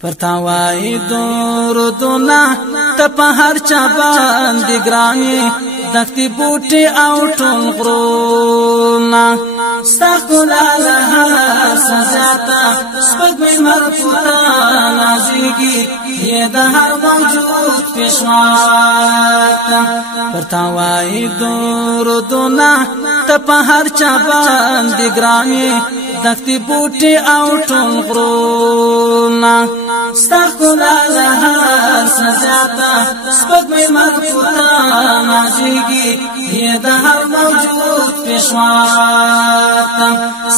پرتاوای درودونه ته په هر چا باندې ګرانې دښتې بوټي او ټول غرونه ستا ښکلا له هر څه زیاته سپوږمۍ مرفوطه نازېږي یې د هر موجود پېشوا ته پرتاوای درودونه ته په هر چا باندې ګرانې دښتې بوټي او ټول غرونه ستا ښکلا له هر څه زیاته سپوږمۍ مرفوطه نازېږي یې د هر موجود پېشوا ته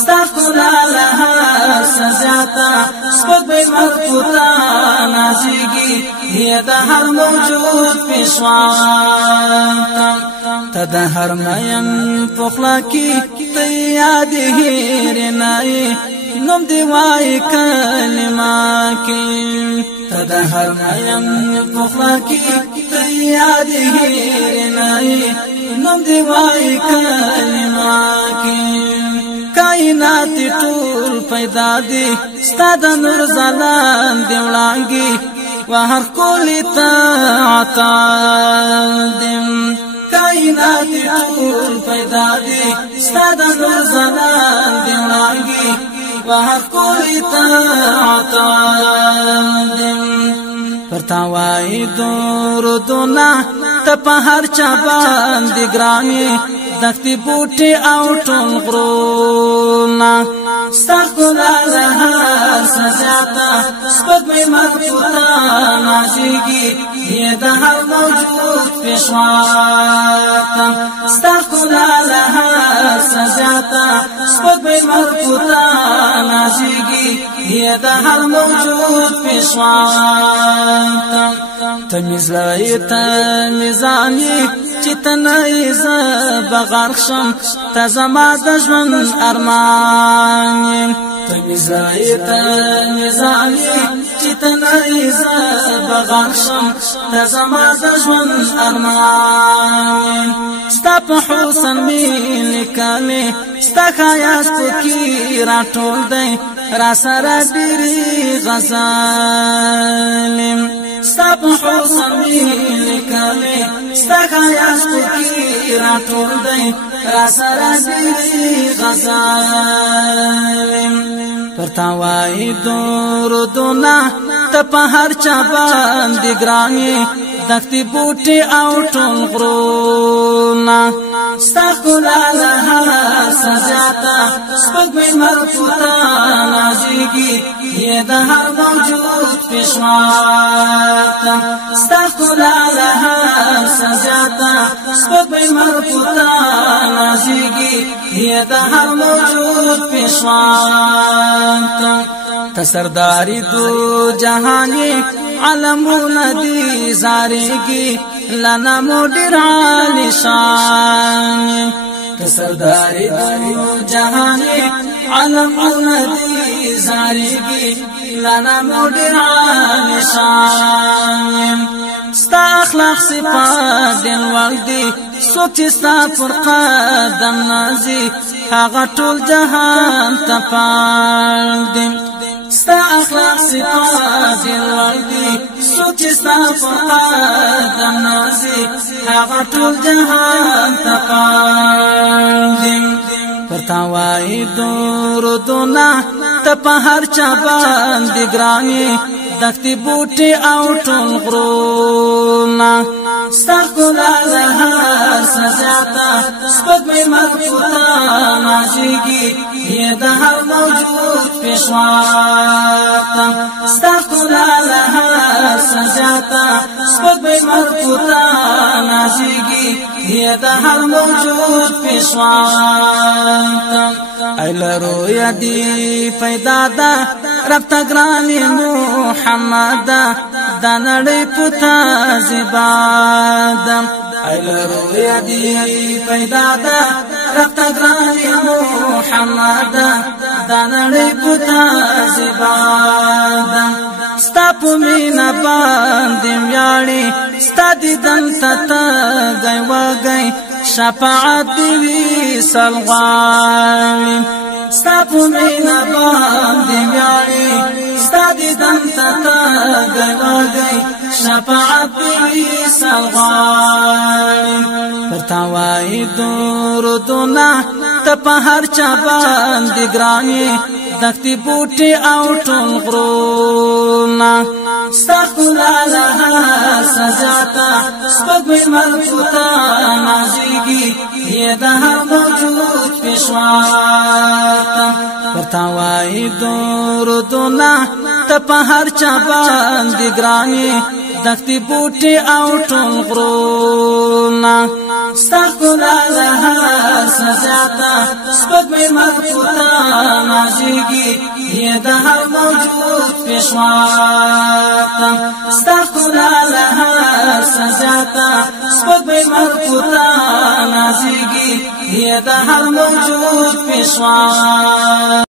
ستا ښکلا له هر څه زیاته سپوږمۍ مرفوطه نازېږي یې د هر موجود پېشوا ته د هر مین په خوله کې ته یاد هېرې نه یې نوم دی وای کلمه کې ته د هر مین په خوله کې ته یاد هېرې نه یې نوم دی وای کلمه کې کائنات ټول پیدا دي ستا د نور ځلانده وړانګې و هر ښکلي ته عطا دي کائنات ټول پیدا دي ستا د نور ځلانده وړانګې و هر ښکلي ته عطا دي پرتاوای درودونه ته په هر چا باندې ګرانې دښتې بوټي او ټول غرونه ستا ښکلا له هر څه زیاته سپوږمۍ مرفوطه نازېږي یې د هر موجود پېشوا ته ستا ښکلا له هر څه زیاته سپوږمۍ مرفوطه نازېږي یې د هر موجود پېشوا ته مزلای ته میزانی چې ته نه یې زه بغرق شم ته زما د ژوند ارمان یې ته مزلای ته میزانی چې ته نه یې زه بغرق شم ته زما د ژوند ارمان یې ستا په حسن مې لیکلې ستا ښایست پکې راټول دی راسره ډېرې غزلې ستا په حسن مې لیکلې ستا ښایست پکې راټول دی راسره ډېرې غزلې پرتاوای درودونه ته په هر چا باندې ګرانې دښتې بوټي او ټول غرونه ستا ښکلا له هر څه زیاته سپوږمۍ مرفوطه نازېږي یې د هر موجود پېشوا ته ستا ښکلا له هر څه زیاته سپوږمۍ مرفوطه نازېږي یې د هر موجود پېشوا ته سرداری دو جهانی علمونه دي زارېږي لنا مدیر عالی شان ته سرداری دو جهانی علمونه دي زارېږي لنا مدیر عالی شان ستا اخلاق صفات دل وړ دي څوک چې ستا پر قدم نازي هغه ټول جهان ته پاړ دي ستا اخلاق صفات دل وړ دي څوک چې ستا پر قدم نازي هغه ټول جهان ته پاړ دي پرتاوای درودونه ته په هر چا باندې ګرانې دښتې بوټي او ټول غرونه ستا ښکلا له هر څه زیاته سپوږمۍ مرفوطه نازېږي یې د هر موجود پېشوا ته ستا ښکلا له هر څه زیاته سپوږمۍ مرفوطه نازېږي یې د هر موجود پېشوا ته ای لرو یادي پیدا ده رب ته ګرانې محمد دا نړۍ په تا زیبا ده ای لرو یادي پیدا ده رب ته ګرانې محمد دا نړۍ په تا زیبا ده ستا په مینه باندې ویاړې ستا دیدن ته تږی وږی شفاعت دی وصل غواړي ستا په مینه باندې ویاړې ستا دیدن ته وګي شفاعت وی سلغان پرتاوای درودنا ته په هر چا باندې ګرانی دکتی بوټي او ټول غرونا استغفر لها سجاتا سپګوي مرفوتا نازيږي هي د هر موجود پښواتا پرتاوای درودنا ته په هر چا باندې ګرانی دکتی بوټي او ټول غرونا استغفر لها سجاتا سپګوي مرفوتا نازيږي هي د هر موجود پښواتا استغفر لها سجاتا سپګوي مرفوتا نازيږي هي د هر موجود پښواتا